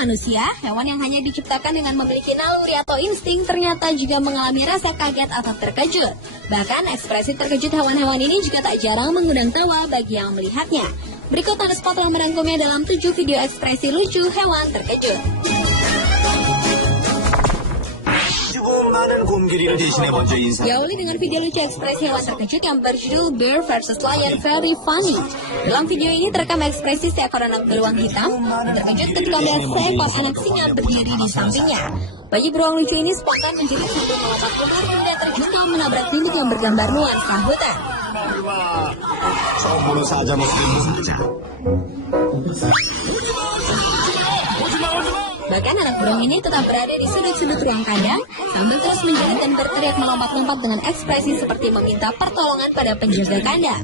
manusia, hewan yang hanya diciptakan dengan memiliki naluri atau insting ternyata juga mengalami rasa kaget atau terkejut. Bahkan ekspresi terkejut hewan-hewan ini juga tak jarang mengundang tawa bagi yang melihatnya. Berikut ada spot yang merangkumnya dalam 7 video ekspresi lucu hewan terkejut. Diawali dengan video lucu ekspresi hewan terkejut yang berjudul Bear vs Lion Very Funny. Dalam video ini terekam ekspresi seekor anak beruang hitam yang terkejut ketika melihat seekor anak singa berdiri di sampingnya. Bayi beruang lucu ini spontan menjerit sambil melompat keluar hingga terjungkal menabrak bibit yang bergambar nuansa hutan. Bahkan anak beruang ini tetap berada di sudut-sudut ruang kandang sambil terus menjerit dan berteriak melompat-lompat dengan ekspresi seperti meminta pertolongan pada penjaga kandang.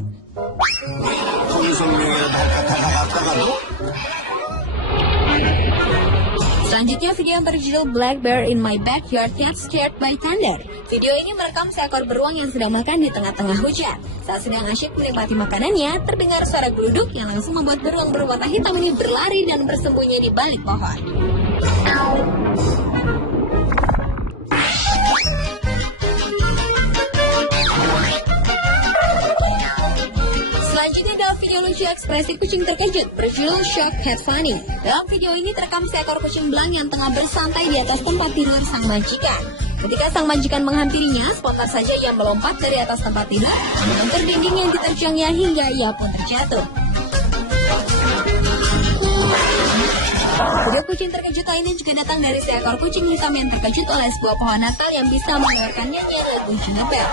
Selanjutnya video yang berjudul Black Bear in My Backyard Got Scared by Thunder. Video ini merekam seekor beruang yang sedang makan di tengah-tengah hujan. Saat sedang asyik menikmati makanannya, terdengar suara geruduk yang langsung membuat beruang berwarna hitam ini berlari dan bersembunyi di balik pohon. Selanjutnya adalah video lucu ekspresi kucing terkejut berjudul Shock Cat Funny. Dalam video ini terekam seekor kucing belang yang tengah bersantai di atas tempat tidur sang majikan. Ketika sang majikan menghampirinya, spontan saja ia melompat dari atas tempat tidur, mengentur dinding yang diterjangnya hingga ia pun terjatuh. Video kucing terkejut lainnya juga datang dari seekor kucing hitam yang terkejut oleh sebuah pohon Natal yang bisa mengeluarkan nyanyian lagu Jingle Bell.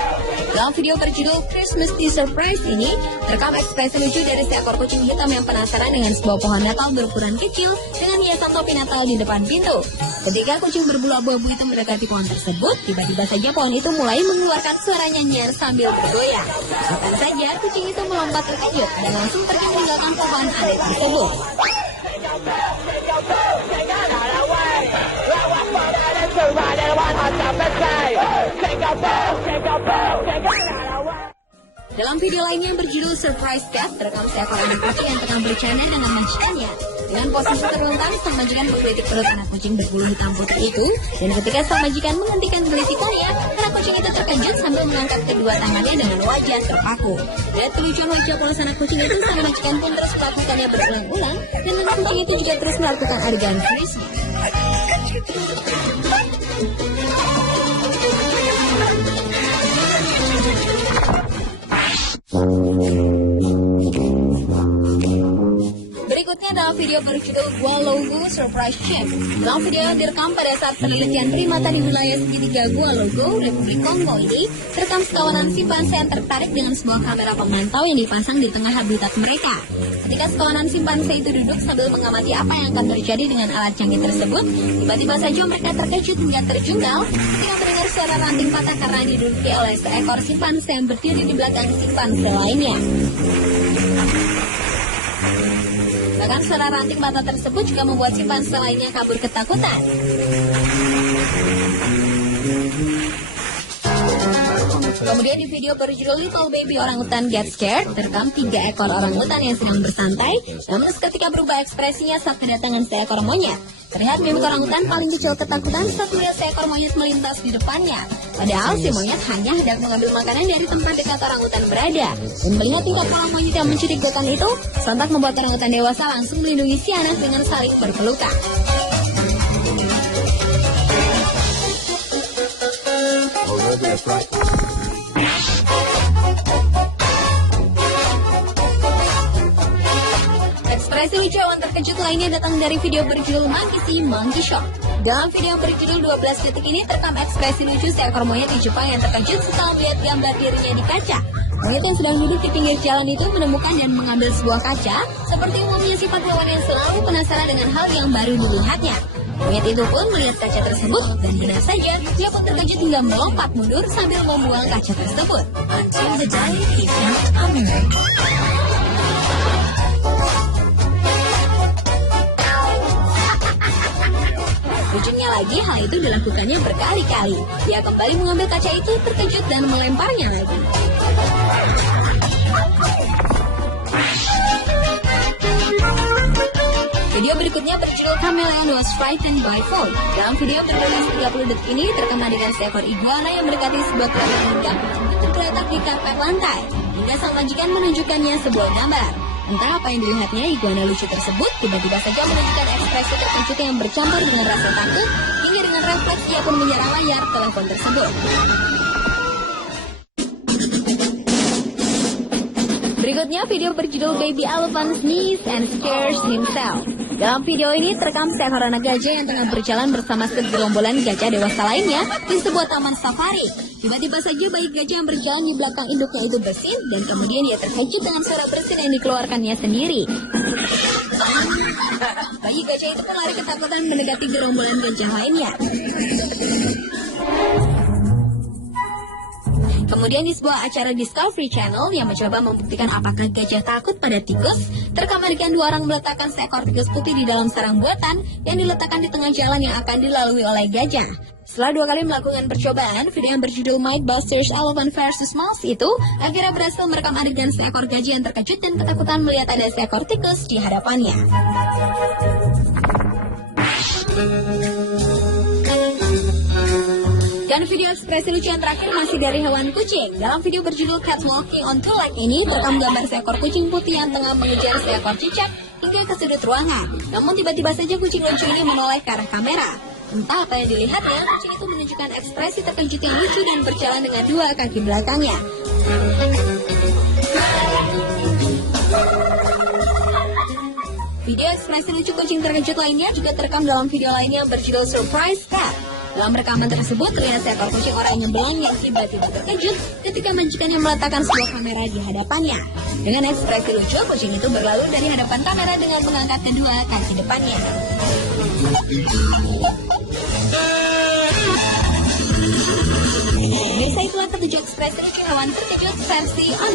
Dalam video berjudul Christmas Tea Surprise ini, terekam ekspresi lucu dari seekor kucing hitam yang penasaran dengan sebuah pohon Natal berukuran kecil dengan hiasan topi Natal di depan pintu. Ketika kucing berbulu abu-abu itu mendekati pohon tersebut, tiba-tiba saja pohon itu mulai mengeluarkan suara nyanyian sambil bergoyang. Bahkan saja kucing itu melompat terkejut dan langsung pergi meninggalkan pohon adat tersebut. Dalam video lainnya yang berjudul Surprise Cat, terekam seekor anak kucing yang tengah bercanda dengan majikannya. Dengan posisi terlentang, sang majikan menggelitik perut anak kucing berbulu hitam putih itu. Dan ketika sang majikan menghentikan gelitikannya, anak kucing itu terkejut sambil mengangkat kedua tangannya dengan wajah terpaku. Lihat kelucuan wajah polos anak kucing itu, sang majikan pun terus melakukannya berulang-ulang. Dan anak kucing itu juga terus melakukan adegan frisbee. Berikutnya adalah video berjudul Gua Logo Surprise Chip. Dalam video yang direkam pada saat penelitian primata di wilayah segitiga Gua Logo, Republik Kongo ini, terekam sekawanan simpanse yang tertarik dengan sebuah kamera pemantau yang dipasang di tengah habitat mereka. Ketika sekawanan simpanse itu duduk sambil mengamati apa yang akan terjadi dengan alat canggih tersebut, tiba-tiba saja mereka terkejut hingga terjungkal ketika mendengar suara ranting patah karena diduduki oleh seekor simpanse yang berdiri di belakang simpanse lainnya. Bahkan suara ranting patah tersebut juga membuat simpanse lainnya kabur ketakutan. Kemudian di video berjudul Little Baby Orangutan Get Scared, terekam 3 ekor orangutan yang sedang bersantai, namun seketika berubah ekspresinya saat kedatangan seekor monyet. Terlihat mimik orangutan paling kecil ketakutan saat melihat seekor monyet melintas di depannya. Padahal si monyet hanya hendak mengambil makanan dari tempat dekat orangutan berada. Dan melihat tingkah pola monyet yang mencurigakan itu, sontak membuat orangutan dewasa langsung melindungi si anak dengan saling berpelukan. Ekspresi lucu hewan terkejut lainnya datang dari video berjudul Monkey See Monkey Shock. Dalam video berjudul 12 detik ini terekam ekspresi lucu seekor monyet di Jepang yang terkejut setelah melihat gambar dirinya di kaca. Monyet yang sedang duduk di pinggir jalan itu menemukan dan mengambil sebuah kaca, seperti umumnya sifat hewan yang selalu penasaran dengan hal yang baru dilihatnya. Monyet itu pun melihat kaca tersebut dan benar saja dia pun terkejut hingga melompat mundur sambil membuang kaca tersebut. Lucunya lagi, hal itu dilakukannya berkali-kali. Dia kembali mengambil kaca itu, terkejut dan melemparnya lagi. Video berikutnya berjudul Chameleon Was Frightened by Fog. Dalam video berdurasi 30 detik ini terkam adegan seekor iguana yang mendekati sebuah kereta hingga untuk terletak di karpet lantai. Hingga sang majikan menunjukkannya sebuah gambar. Entah apa yang dilihatnya, iguana lucu tersebut tiba-tiba saja menunjukkan ekspresi terkejut yang bercampur dengan rasa takut, hingga dengan refleks ia pun menyerang layar telepon tersebut. Berikutnya video berjudul Baby Elephant Sneezes and Scares Himself. Dalam video ini terekam seekor anak gajah yang tengah berjalan bersama segerombolan gajah dewasa lainnya di sebuah taman safari. Tiba-tiba saja bayi gajah yang berjalan di belakang induknya itu bersin dan kemudian ia terkejut dengan suara bersin yang dikeluarkannya sendiri. Bayi gajah itu pun lari ketakutan mendekati gerombolan gajah lainnya. Kemudian di sebuah acara Discovery Channel yang mencoba membuktikan apakah gajah takut pada tikus, terekam adegan dua orang meletakkan seekor tikus putih di dalam sarang buatan yang diletakkan di tengah jalan yang akan dilalui oleh gajah. Setelah 2 kali melakukan percobaan, video yang berjudul Mythbusters Elephant vs Mouse itu akhirnya berhasil merekam adegan seekor gajah yang terkejut dan ketakutan melihat ada seekor tikus di hadapannya. Dan video ekspresi lucu yang terakhir masih dari hewan kucing. Dalam video berjudul Cat Walking on Two Legs ini terekam gambar seekor kucing putih yang tengah mengejar seekor cicak hingga ke sudut ruangan. Namun tiba-tiba saja kucing lucu ini menoleh ke arah kamera. Entah apa yang dilihatnya, kucing itu menunjukkan ekspresi terkejut yang lucu dan berjalan dengan 2 kaki belakangnya. Video ekspresi lucu kucing terkejut lainnya juga terekam dalam video lainnya yang berjudul Surprise Cat. Dalam rekaman tersebut terlihat seekor kucing oranye belang yang tiba-tiba terkejut ketika majikannya meletakkan sebuah kamera di hadapannya. Dengan ekspresi lucu, kucing itu berlalu dari hadapan kamera dengan mengangkat kedua kaki depannya. Pemirsa, itulah 7 ekspresi lucu hewan terkejut versi on.